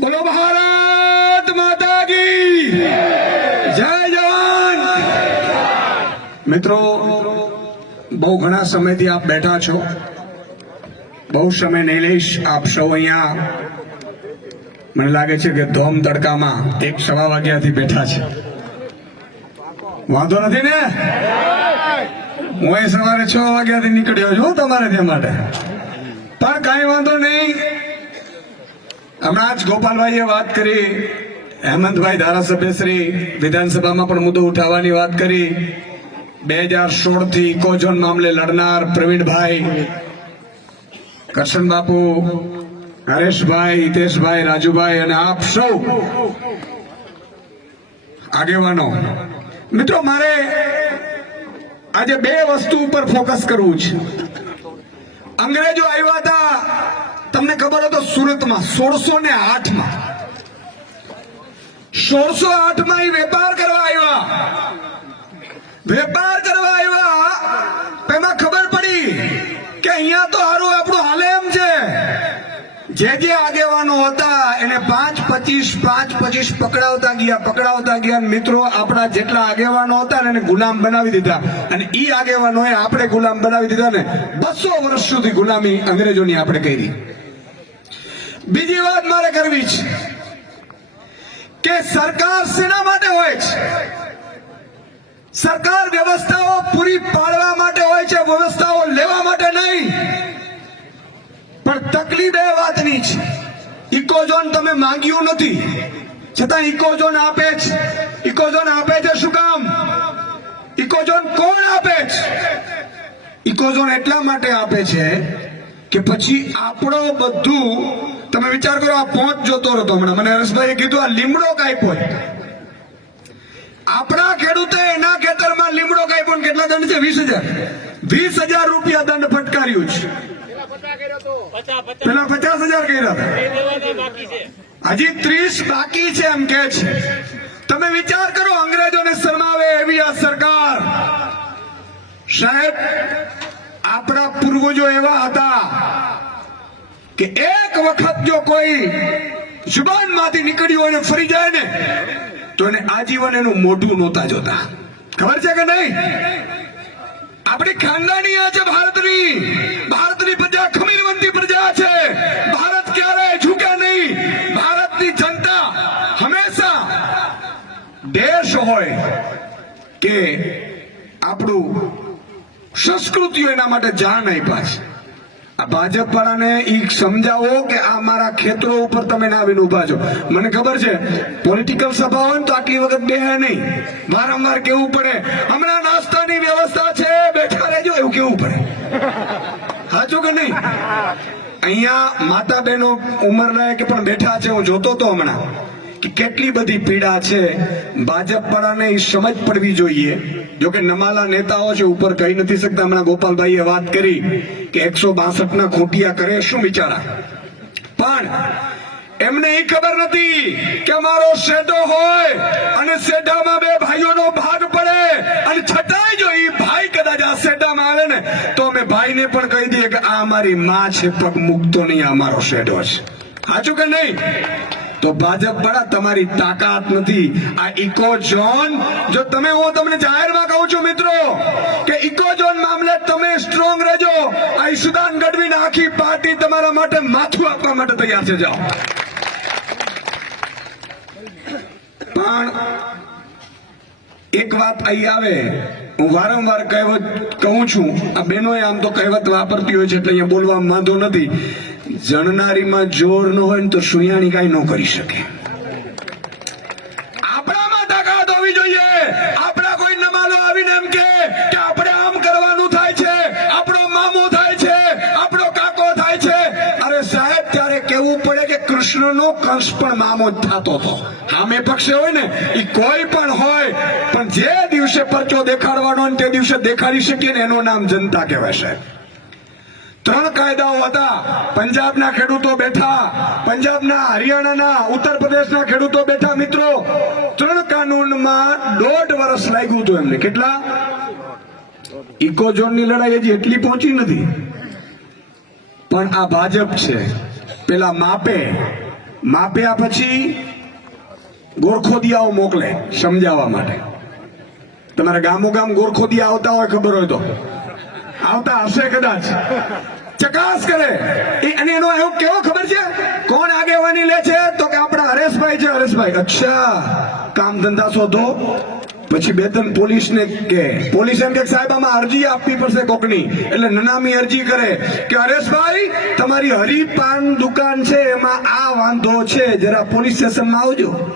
બોલો ભારત માતા જય જવાન! મિત્રો, બહુ ઘણા સમયથી આપ બેઠા છો. બહુ સમય નહીં લઈશ, આપ સૌ અહીંયા મને લાગે છે કે ધોમ તડકામાં એક સવા વાગ્યાથી બેઠા છે. વાંધો નથી ને? હું એ સવારે છ વાગ્યાથી નીકળ્યો છું તમારે ત્યાં માટે. પણ કાંઈ વાંધો નહીં. હમણાં જ ગોપાલભાઈએ વાત કરી, હેમંતભાઈ ધારાસભ્ય શ્રી, વિધાનસભામાં પણ મુદ્દો ઉઠાવવાની વાત કરી. બે હજાર સોળથી ઇકોઝોન મામલે લડનાર પ્રવીણભાઈ, કરશન બાપુ, હરેશભાઈ, હિતેશભાઈ, રાજુભાઈ અને આપ સૌ આગેવાનો. મિત્રો, મારે આજે બે વસ્તુ ઉપર ફોકસ કરવું છે. અંગ્રેજો આવ્યા હતા. તમને ખબર હતો સુરતમાં, સોળસો ને આઠમાં સોળસો આઠમાં એ વેપાર કરવા આવ્યા. વેપાર કરવા આવ્યા. એમાં ખબર પડી કે અહીંયા તો હારું આપણું હાલે. જે જે આગેવાનો હતા, એને પાંચ પચીસ પાંચ પચીસ પકડાવતા ગયા પકડાવતા ગયા. મિત્રો, આપણા જેટલા આગેવાનો હતા એને ગુલામ બનાવી દીધા. અને ઈ આગેવાનોએ આપણે ગુલામ બનાવી દીધા ને બસો વર્ષ સુધી ગુલામી અંગ્રેજોની આપણે કરી. બીજી વાત મારે કરવી છે કે સરકાર શેના માટે હોય છે? સરકાર વ્યવસ્થાઓ પૂરી પાડવા માટે હોય છે, વ્યવસ્થાઓ લેવા માટે નહીં પણ તકલીફ એ વાતની છે ઇકોઝોન તમે માંગ્યું નથી. છતાં ઇકોઝોન આપે છે ઇકોઝોન આપે છે શું કામ? ઇકોઝોન કોણ આપે છે ઇકોઝોન એટલા માટે આપે છે કે પછી આપણો બધું, તમે વિચાર કરો આ પહોંચ જોતો હતો હમણાં. મને હર્ષભાઈએ કીધું, આ લીમડો કાપ્યો આપણા ખેડૂતે એના ખેતરમાં લીમડો કાપ્યો કેટલા દંડ છે? વીસ હજાર. વીસ હજાર રૂપિયા દંડ ફટકાર્યું છે. પેલા પચાસ હજાર કર્યા હજી ત્રીસ બાકી છે એમ કે છે. તમે વિચાર કરો અંગ્રેજોને શરમાવે એવી આ સરકાર. સાહેબ, આપણા પૂર્વજો એવા હતા કે એક વખત જો કોઈ જુબાનમાંથી નીકળ્યું હોય ફરી જાય ને, તો એને આજીવન એનું મોઢું નહોતા જોતા. ખબર છે કે નહીં? આપણી ખાનદાની આ છે ભારતની ભારતની પ્રજા ખમીરવંતી પ્રજા છે. ભારત ક્યારેય ઝૂકે નહીં. ભારતની જનતા હંમેશા દેશ હોય કે આપણું સંસ્કૃતિઓ એના માટે જાણ આપ્યા છે આ ભાજપ વાળાને એ સમજાવો કે આ મારા ખેતરો ઉપર તમે ના આવીને ઊભા છો. મને ખબર છે પોલિટિકલ સભા હોય તો આટલી વખત બે નહીં. વારંવાર કેવું પડે? હમણાં નાસ્તાની વ્યવસ્થા છે, બેઠા રહેજો, એવું કેવું પડે? સાચું કે નહીં? અહીંયા માતા બહેનો ઉંમર લાયક પણ બેઠા છે, હું જોતો તો હમણાં. કે કેટલી બધી પીડા છે ભાજપ વાળાને એ સમજ પડવી જોઈએ. જો કે નમાલા નેતાઓ છે, ઉપર કહી નથી શકતા, હમણાં ગોપાલભાઈએ વાત કરી કે એકસો બાસઠ ના ખોટિયા કરે, શું વિચારા પણ એમને એ ખબર નથી કે મારો શેઢો હોય અને શેઢામાં બે ભાઈઓનો ભાગ પડે. અને છતાંય જો એ ભાઈ કદાચ આ શેઢામાં આવે ને, તો અમે ભાઈને પણ કહી દઈએ કે આ મારી માં છે, પગ મૂકતો નહીં, આ શેઢો છે. સાચું કે નહીં? તો ભાજપ વાળા તમારી તાકાત નથી. આ ઇકો ઝોન, જો તમે, હું તમને જાહેરમાં કહું છું મિત્રો, કે ઇકો ઝોન મામલે તમે સ્ટ્રોંગ રહેજો. આ ઈશુદાન ગઢવી આખી પાર્ટી તમારા માટે માથું આપવા માટે તૈયાર છે, જાઓ. પણ એક વાત અહીં આવે. હું વારંવાર કહેવત કહું છું. આ બહેનોએ આમ તો કહેવત વાપરતી હોય છે એટલે અહીંયા બોલવામાં વાંધો નથી. જણનારીમાં જોર ન હોય ને તો સુયાણી કાંઈ ન કરી શકે. કૃષ્ણનો કંસ પણ મામો જ થતો હતો. સામે પક્ષે હોય ને એ કોઈ પણ હોય, પણ જે દિવસે પરચો દેખાડવાનો તે દિવસે દેખાડી શકીએ ને એનું નામ જનતા સાહેબ ત્રણ કાયદાઓ હતા. પંજાબના ખેડૂતો બેઠા, પંજાબના હરિયાણાના, ઉત્તર પ્રદેશના ખેડૂતો બેઠા મિત્રો. ત્રણ કાનૂનમાં દોઢ વર્ષ લાગ્યું હતું એમને. કેટલા? ઇકોઝોનની લડાઈ હજી એટલી પહોંચી નથી. પણ આ ભાજપ છે. પેલા માપે, માપ્યા પછી ગોરખોદિયાઓ મોકલે સમજાવવા માટે. તમારે ગામો ગામ ગોરખોદિયા આવતા હોય ખબર હોય તો. આવતા હશે કદાચ. ચકાસ કરે. અને એનો એવું કેવો ખબર છે? કોણ આગેવાની લે છે? તો કે આપણા હરેશભાઈ છે, હરેશભાઈ. અચ્છા, કામ ધંધા શોધો. પછી બે ત્રણ પોલીસ ને કે, પોલીસ એમ કે સાહેબ, આમાં અરજી આપવી પડશે કોકની. એટલે નનામી અરજી કરે કે હરેશભાઈ તમારી હરિપાન દુકાન છે, એમાં આ વાંધો છે. જરા પોલીસ સ્ટેશનમાં આવજો.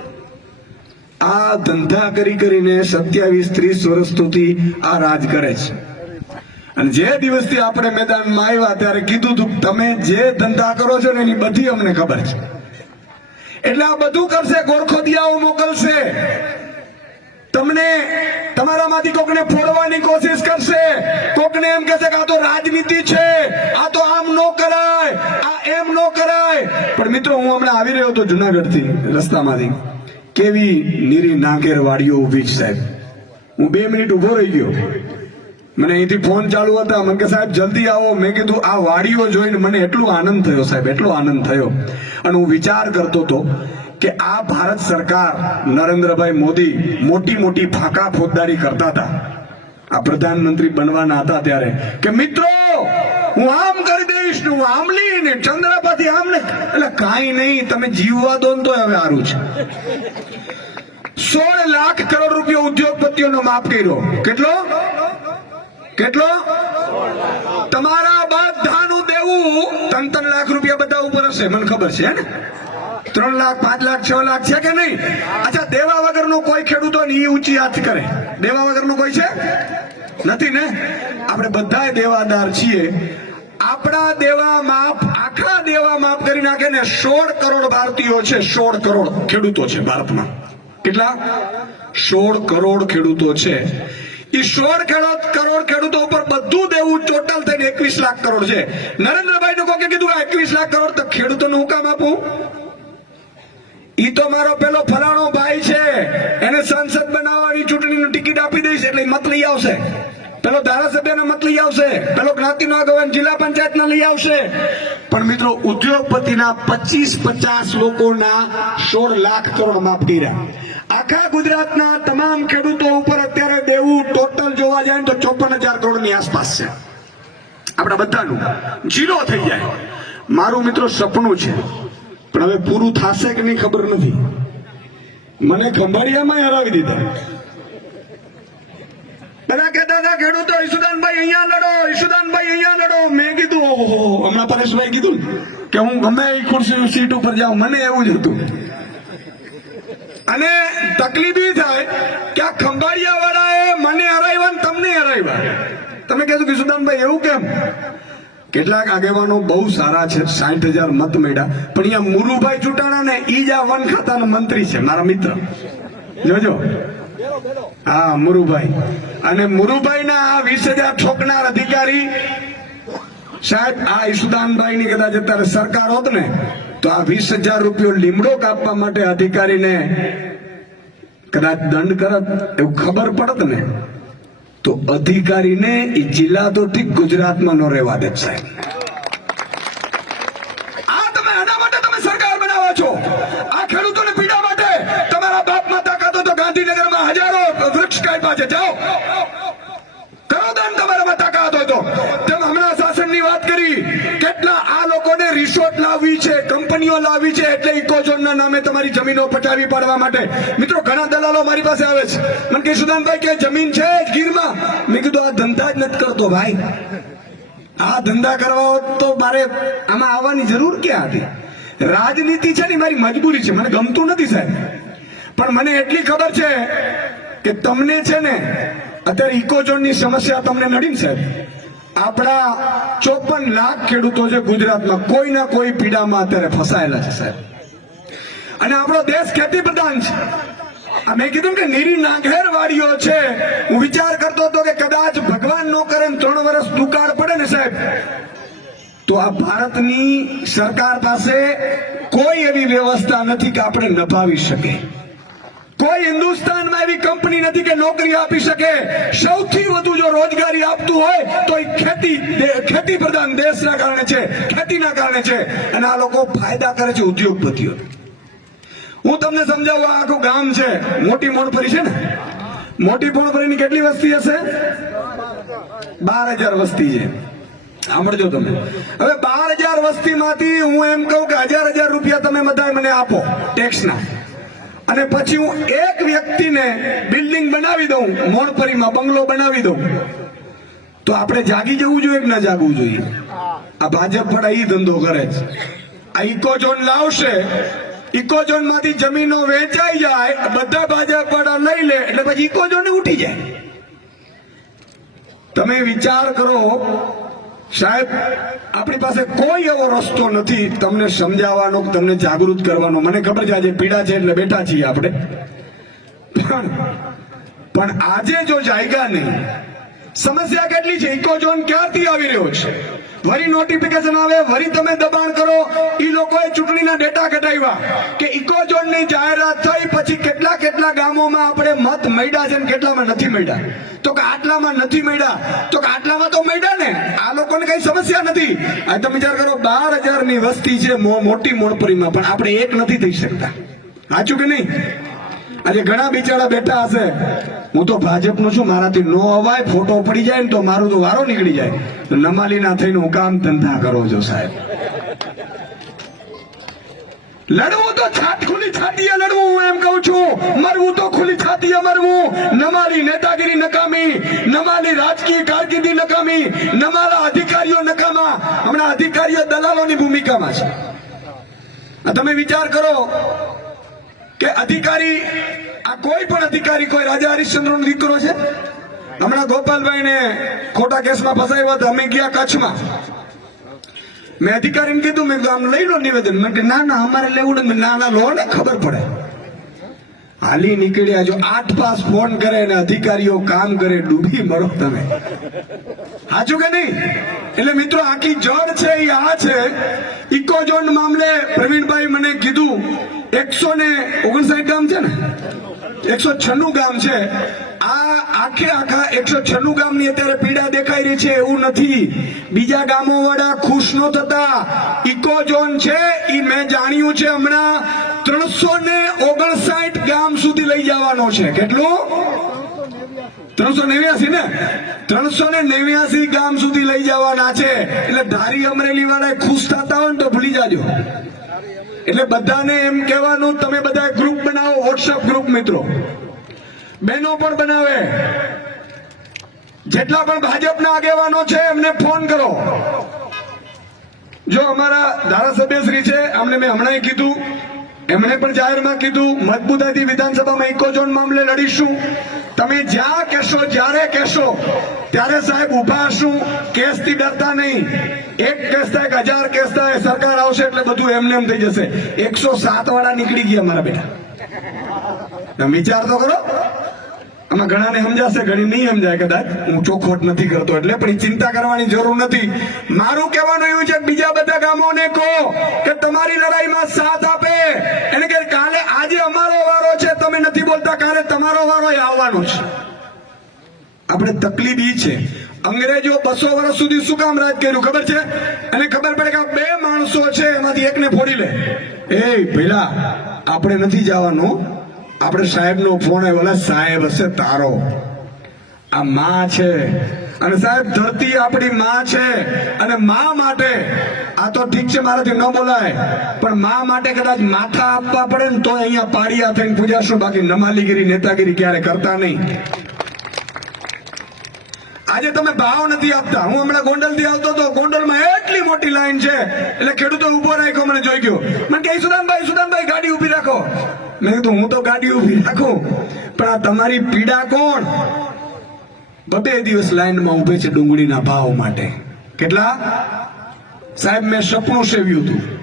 આ ધંધા કરી કરીને સત્યાવીસ ત્રીસ વર્ષ સુધી આ રાજ કરે છે. અને જે દિવસથી આપણે મેદાનમાં આવ્યા, ત્યારે કીધું હતું, તમે જે ધંધા કરો છો ને, એની બધી અમને ખબર છે. એટલે આ બધું કરશે, ગોરખોદિયાઓ મોકલશે. તમને તમારામાંથી કોકને ફોડવાની કોશિશ કરશે. કોકને એમ કહેશે કે આ તો રાજનીતિ છે, આ તો આમ નો કરાય, આ એમ નો કરાય. પણ મિત્રો, હું હમણાં આવી રહ્યો હતો જુનાગઢથી, રસ્તામાંથી. કેવી નીરી નાકેર વાડીઓ ઊભી છે સાહેબ. હું બે મિનિટ ઊભો રહી ગયો. મને અહીંથી ફોન ચાલુ હતા. મને કે સાહેબ, જલ્દી આવો. મેં કીધું, આ વાડીઓ જોઈને મને એટલો આનંદ થયો સાહેબ, એટલો આનંદ થયો. અને હું વિચાર કરતો હતો કે આ ભારત સરકાર નરેન્દ્રભાઈ મોદી મોટી મોટી ફાંકા ફોજદારી કરતા હતા. આ પ્રધાનમંત્રી બનવાના હતા ત્યારે કે મિત્રો, હું આમ કરી દઈશ હું આમલી ને ચંદ્રપતિ આમ ને એટલે કાંઈ નહીં, તમે જીવવા દો તો હવે સારું છે. સોળ લાખ કરોડ રૂપિયા ઉદ્યોગપતિઓનો માફ કર્યો. કેટલો? કેટલો? તમારા બધાનું દેવું ત્રણ ત્રણ લાખ રૂપિયા બધા ઉપર હશે, મને ખબર છે ને? ત્રણ લાખ, પાંચ લાખ, છ લાખ છે કે નહીં? અચ્છા, દેવા વગરનો કોઈ ખેડૂતો ને ઈ ઊંચી હાથ કરે. દેવા વગરનો કોઈ છે? નથી ને? આપણે બધા દેવાદાર છીએ. આપણા દેવા માફ આખા દેવા માફ કરી નાખે ને સોળ કરોડ ભારતીયો છે, સોળ કરોડ ખેડૂતો છે ભારતમાં. કેટલા? સોળ કરોડ ખેડૂતો છે. એ સોળ ખેડૂત કરોડ ખેડૂતો ઉપર બધું દેવું ટોટલ થઈને એકવીસ લાખ કરોડ છે. નરેન્દ્રભાઈ નું કોકે કીધું એકવીસ લાખ કરોડ તો ખેડૂતોનું હું કામ આપું? ઈ તો મારો પેલો ફલાણો ભાઈ છે. એને સંસદ બનાવવાની ચૂંટણીનું ટિકિટ આપી દઈશ એટલે મત લઈ આવશે. પેલો ધારાસભ્યને મત લઈ આવશે. પેલો જ્ઞાતિનો આગેવાન જિલ્લા પંચાયતના લઈ આવશે. પણ મિત્રો, ઉદ્યોગપતિના પચીસ પચાસ લોકોના સોળ લાખ કરોડ માફ કર્યા. આખા ગુજરાતના તમામ ખેડૂતો ઉપર અત્યારે દેવું ટોટલ જોવા જાય તો ચોપન હજાર કરોડની આસપાસ છે. આપણા બધાનું. જીરો થઈ જાય. મારું મિત્રો સપનું છે પણ હવે પૂરું થશે કે નહીં ખબર નથી. મને ખંભાળિયામાં હરાવી દીધા. બધા કહેતા હતા, ખેડૂતો, ઈશુદાનભાઈ અહીંયા લડો, ઈશુદાનભાઈ અહીંયા લડો. મેં કીધું, ઓહો હમણાં પરેશભાઈ કીધું કે હું ગમે એ ખુરશી સીટ ઉપર જાઉં, મને એવું જ હતું. અને તકલીફ એ થાય કે આ ખંભાળિયા મને હરાવ્યા ને તમને હરાવ્યા. તમે કહેશો કે ઈશુદાનભાઈ, એવું કેમ? કેટલાક આગેવાનો બહુ સારા છે, સાઠ હજાર મત મેળ્યા. પણ અહીંયા મુરુભાઈ ચૂંટાણા ને ઈ જ આ વન ખાતાના મંત્રી છે, મારા મિત્ર. જોજો. હા, મુરુભાઈ. અને મુરુભાઈ ના આ વીસ હજાર ઠોકનાર અધિકારી, સાહેબ, આ ઈશુદાનભાઈ ની કદાચ અત્યારે સરકાર હોત ને, તો આ વીસ હજાર રૂપિયો લીમડો કાપવા માટે અધિકારીને કદાચ દંડ કરત, એવું ખબર પડત ને? તો અધિકારીને એ જિલ્લા તો ઠીક ગુજરાતમાં નો રહેવા દે સાહેબ આ તમે પીડા માટે તમારા બાપ માતા કાતો તો ગાંધીનગરમાં હજારો વૃક્ષ દાન તમારામાં તાકાત હોય તો. તેમ હમણાં વાત કરી. કેટલા આ રિસોર્ટ લાવવી છે, કંપનીઓ લાવવી છે, એટલે ઇકોઝોનના નામે તમારી જમીનો પચાવી પાડવા માટે. મિત્રો, ઘણા દલાલો મારી પાસે આવે છે. મને કે સુદાનભાઈ, કે જમીન છે ગીરમાં? મેં કીધું, આ ધંધા જ નથી કરતો ભાઈ. આ ધંધા કરવા તો મારે આમાં આવવાની જરૂર ક્યાં હતી? રાજનીતિ છે ને મારી મજબૂરી છે. મને ગમતું નથી, સાહેબ. પણ મને એટલી ખબર છે કે તમને છે ને, અત્યારે ઇકોઝોનની સમસ્યા તમને નડી ને સાહેબ. આપણા ચોપન લાખ ખેડૂતો છે ગુજરાતમાં. કોઈ ના કોઈ પીડામાં અત્યારે ફસાયેલા છે, સાહેબ. અને આપણો દેશ ખેતી પ્રધાન છે. આ મેં કીધું કે નીરી નાઘેર વાડીઓ છે. હું વિચાર કરતો હતો કે કદાચ ભગવાન નો કરે ત્રણ વર્ષ દુકાળ પડે ને, સાહેબ, તો આ ભારતની સરકાર પાસે કોઈ એવી વ્યવસ્થા નથી કે આપણે નભાવી શકીએ. કોઈ હિન્દુસ્તાનમાં એવી કંપની નથી કે નોકરી આપી શકે. સૌથી વધુ જો રોજગારી આપતું હોય, તો એ ખેતી ખેતી પ્રધાન દેશના કારણે છે, ખેતીના કારણે છે. અને આ લોકો ફાયદા કરે છે ઉદ્યોગપતિઓ. હું તમને સમજાવું આખું ગામ છે. મોટી મોણફરી છે ને? મોટી મોણફરીની કેટલી વસ્તી હશે? બાર હજાર વસ્તી છે. સાંભળજો તમે. હવે બાર હજાર વસ્તીમાંથી હું એમ કહું કે હજાર હજાર રૂપિયા તમે બધાય મને આપો ટેક્સના અને પછી હું એક વ્યક્તિને બિલ્ડિંગ બનાવી દઉં મોણપરીમાં બંગલો બનાવી દઉં. તો આપણે જાગી જવું જોઈએ કે ના જાગવું જોઈએ? આ ભાજપ પણ ઈ ધંધો કરે છે. આ ઇકોઝોન લાવશે ઇકોઝોનમાંથી જમીનો વેચાઈ જાય, બધા ભાજપ લઈ લે, એટલે પછી ઇકોઝોન ઉઠી જાય. તમે વિચાર કરો સાહેબ, આપણી પાસે કોઈ એવો રસ્તો નથી તમને સમજાવવાનો, તમને જાગૃત કરવાનો. મને ખબર છે આજે પીડા છે એટલે બેઠા છીએ આપણે. પણ આજે જો જાયગા નહીં, સમસ્યા કેટલી છે? ઇકોઝોન ક્યારથી આવી રહ્યો છે? વરી નોટિફિકેશન આવે, વરી તમે દબાણ કરો. એ લોકોએ ચૂંટણીના ડેટા ઘટાડ્યા કે ઇકોઝોનની જાહેરાત થઈ, પછી કેટલા કેટલા ગામોમાં આપણે મત મળ્યા છે ને કેટલામાં નથી મળ્યા? તો કે આટલામાં નથી મળ્યા, તો કે આટલામાં તો મળ્યા કઈ સમસ્યા નથી. તમે વિચાર કરો બાર હજારની વસ્તી છે મોટી મોણપુરીમાં, પણ આપણે એક નથી થઈ શકતા. સાચું કે નહીં? આજે ઘણા બિચારા બેઠા હશે. હું તો ભાજપનો છું, મારાથી નો અવાય, ફોટો પડી જાય ને તો મારું તો વારો નીકળી જાય. નમાલી નમાલીના થઈને હું કામ ધંધા કરો છો સાહેબ. લડવું તો છાત ખુલી છાતીએ લડવું, હું એમ કહું છું. મરવું તો ખુલી છાતીએ મરવું. નમાલી નેતાગીરી નકામી નમાલી રાજકીય કારકિર્દી નકામી નમારા અધિકારીઓ નકામા. હમણાં અધિકારીઓ દલાલોની ભૂમિકામાં છે. તમે વિચાર કરો કે અધિકારી, આ કોઈ પણ અધિકારી, કોઈ રાજા હરિશ્ચંદ્ર નો દીકરો છે? હમણાં ગોપાલભાઈ ને ખોટા કેસમાં ફસાયો હતા, અમે ગયા કચ્છમાં. મેં અધિકારીને કીધું, મેં આમ લઈ લો નિવેદન. મેં કે ના ના, અમારે લેવું ને ના ના, લો ને, ખબર પડે. હાલી નીકળ્યા જો આઠ પાસ ફોન કરે ને અધિકારીઓ કામ કરે, ડૂબી મરો તમે. સાચું કે નહીં? એટલે મિત્રો, આખી જડ છે એ આ છે. ઇકોઝોન મામલે પ્રવીણભાઈ મને કીધું, એકસો ને ઓગણસાઠ ગામ છે ને? એકસો છન્નું ગામ છે. આ આખે આખા એકસો છન્નું ગામની અત્યારે પીડા દેખાઈ રહી છે, એવું નથી. બીજા ગામો વાળા ખુશ નો થતા. ઇકોઝોન છે એ મેં જાણ્યું છે હમણાં. ત્રણસો ને ઓગણસાઠ ગામ સુધી લઈ જવાનો છે. કેટલું? ત્રણસો નેવ્યાસી ને? ત્રણસો ને નેવ્યાસી ગામ સુધી લઈ જવાના છે. એટલે ધારી અમરેલી વાળા ખુશ થતા હોય ને તો ભૂલી જાજો. એટલે બધાને એમ કહેવાનું, તમે બધા ગ્રુપ બનાવો વોટ્સઅપ ગ્રુપ મિત્રો. બહેનો પણ બનાવે. જેટલા પણ ભાજપના આગેવાનો છે, એમને ફોન કરો. જો અમારા ધારાસભ્ય શ્રી છે, અમને મેં હમણાં કીધું. એમણે પણ જાહેરમાં કીધું મજબૂતાઈથી વિધાનસભામાં ઇકોઝોન મામલે લડીશું. તમે જ્યાં કહેશો, જ્યારે કહેશો, ત્યારે સાહેબ ઊભા હશું, કેસથી ડરતા નહીં. એક કેસ થાય કે હજાર કેસ થાય, સરકાર આવશે એટલે બધું એમને એમ થઈ જશે. એકસો સાત વાળા નીકળી ગયા મારા બેટા. વિચાર તો કરો. આમાં ઘણાને સમજાશે, ઘણી નહીં સમજાય કદાચ. હું ચોખવટ નથી કરતો એટલે, પણ ચિંતા કરવાની જરૂર નથી. મારું કહેવાનું એવું છે, બીજા બધા ગામોને કહો કે તમારી લડાઈમાં સાથ આપે. એને કે કાલે આજે અમારો વારો છે. તમે નથી બોલતા, કાલે તમારો વારો એ આવવાનો છે. આપણે તકલીફ ઈ છે. અંગ્રેજો બસો વર્ષ સુધી શું કામ રાજ કર્યું ખબર છે? અને ખબર પડે કે બે માણસો છે એમાંથી એકને ફોડી લે. એ પેલા આપણે નથી જવાનું. આપણે સાહેબનો ફોન આવ્યો "અલા, સાહેબ હશે તારો. આ માં છે. અને સાહેબ ધરતી આપણી માં છે. અને માં માટે આ તો ઠીક છે મારાથી ન બોલાય. પણ માં માટે કદાચ માથા આપવા પડે ને તો અહીંયા પાડિયા થઈને પૂજાશું. બાકી નમાલીગીરી નેતાગીરી ક્યારે કરતા નહીં. આજે તમે ભાવ નથી આપતા. હું હમણાં ગોંડલથી આવતો હતો. ગોંડલમાં એટલી મોટી લાઈન છે. એટલે ખેડૂતો ઊભો રાખ્યો મને જોઈ ગયો. મને કે સુદાનભાઈ સુદાનભાઈ, ગાડી ઊભી રાખો. મેં કીધું, હું તો ગાડી ઊભી રાખું. પણ આ તમારી પીડા કોણ? બબે દિવસ લાઈનમાં ઉભે છે ડુંગળીના ભાવ માટે. કેટલા? સાહેબ, મેં સપનું સેવ્યું હતું.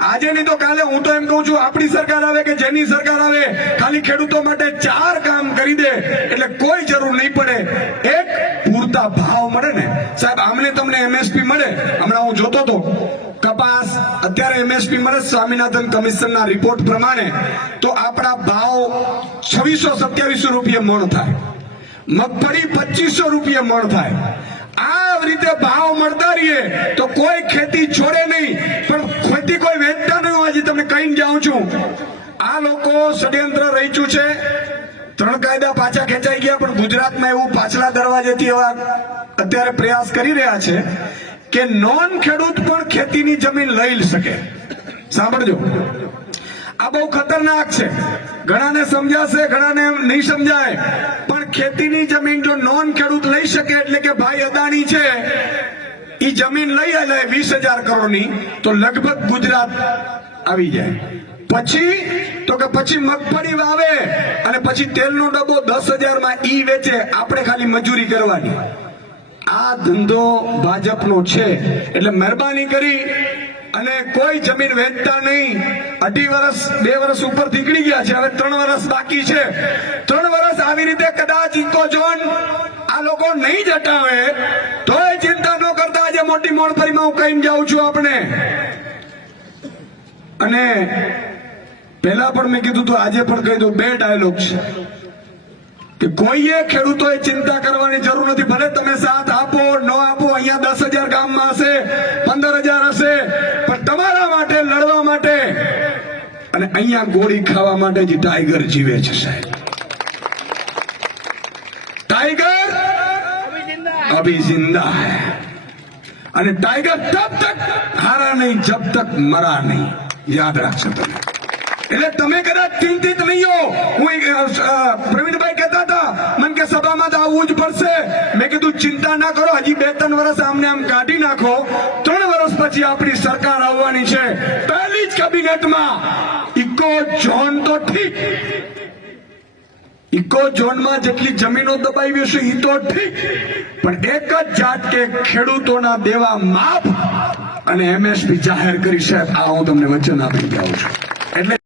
આજે નહીં તો કાલે હું તો એમ કહું છું, આપણી સરકાર આવે કે જેની સરકાર આવે, ખાલી ખેડૂતો માટે ચાર કામ કરી દે, એટલે કોઈ જરૂર નહીં પડે. એક પૂરતા ભાવ મળે ને. સાહેબ, આમને તમને એમએસપી મળે. હમણાં હું જોતો હતો. કપાસ, અત્યારે એમએસપી મળે સ્વામિનાથન કમિશનના રિપોર્ટ પ્રમાણે. તો આપણા ભાવ છવ્વીસો સત્યાવીસો રૂપિયા મણ થાય. મગફળી પચીસો રૂપિયા મણ થાય. આ રીતે ભાવ મળતા રહીએ તો કોઈ ખેતી છોડે નહીં. કહીને જાઉં છું, આ લોકો ષડયંત્ર રચ્યું છે. ત્રણ કાયદા પાછા ખેંચાઈ ગયા, પણ ગુજરાતમાં એવું પાછલા દરવાજેથી એવા અત્યારે પ્રયાસ કરી રહ્યા છે કે નોન ખેડૂત પણ ખેતીની જમીન લઈ શકે. સાંભળજો. આ બહુ ખતરનાક છે. ઘણાને સમજાશે, ઘણાને નહીં સમજાય. પણ ખેતીની જમીન જો નોન ખેડૂત લઈ શકે એટલે કે ભાઈ અદાણી છે એ જમીન લઈ લે વીસ હજાર કરોડની, તો લગભગ ગુજરાત આવી જાય. પછી તો કે પછી મગફળી વાવે અને પછી તેલનો ડબ્બો દસ હજારમાં ઈ વેચે, આપણે ખાલી મજૂરી કરવાની. આ ધંધો ભાજપનો છે. એટલે મહેરબાની કરી અને કોઈ જમીન વેચતા નહીં. અઢી વર્ષ બે વર્ષ ઉપર નીકળી ગયા છે. હવે ત્રણ વર્ષ બાકી છે. ત્રણ વર્ષ આવી રીતે કદાચ ઇકો ઝોન આ લોકો નહીં જટાવે તો એ ચિંતા ન કરતા આજે મોટી મોણફળીમાં હું કહીને જાઉં છું આપણે અને પહેલા પણ મેં કીધું તો આજે પણ કહી દઉં, બે ડાયલોગ છે. કે કોઈએ ખેડૂતોએ ચિંતા કરવાની જરૂર નથી, ભલે તમે સાથ આપો, ન આપો, અહીંયા દસ હજાર ગામમાં હશે, પંદર હજાર હશે, પણ તમારા માટે, લડવા માટે અને અહીંયા ગોળી ખાવા માટે જ ટાઈગર જીવે છે, સાહેબ. ટાઈગર અભી જિંદા હૈ. અને ટાઈગર તબ તક હારા નહીં, જબ તક મરા નહીં. યાદ રાખજો તમે. એટલે તમે કદાચ ચિંતિત નહીં હો. પ્રવીણભાઈ કહેતા હતા, મને કે સભામાં તો આવવું જ પડશે. મેં કીધું, ચિંતા ના કરો, હજી બે ત્રણ વર્ષ આમને આમ કાઢી નાખો. ત્રણ વર્ષ પછી આપણી સરકાર આવવાની છે. પહેલી જ કેબિનેટમાં ઇકો ઝોન તો ઠીક. ઇકો ઝોનમાં જેટલી જમીનો દબાવી હશે એ તો ઠીક. પણ એક જ જાત કે ખેડૂતોના દેવા માફ અને એમએસપી જાહેર કરી સાહેબ આ હું તમને વચન આપી જાઉં છું. એટલે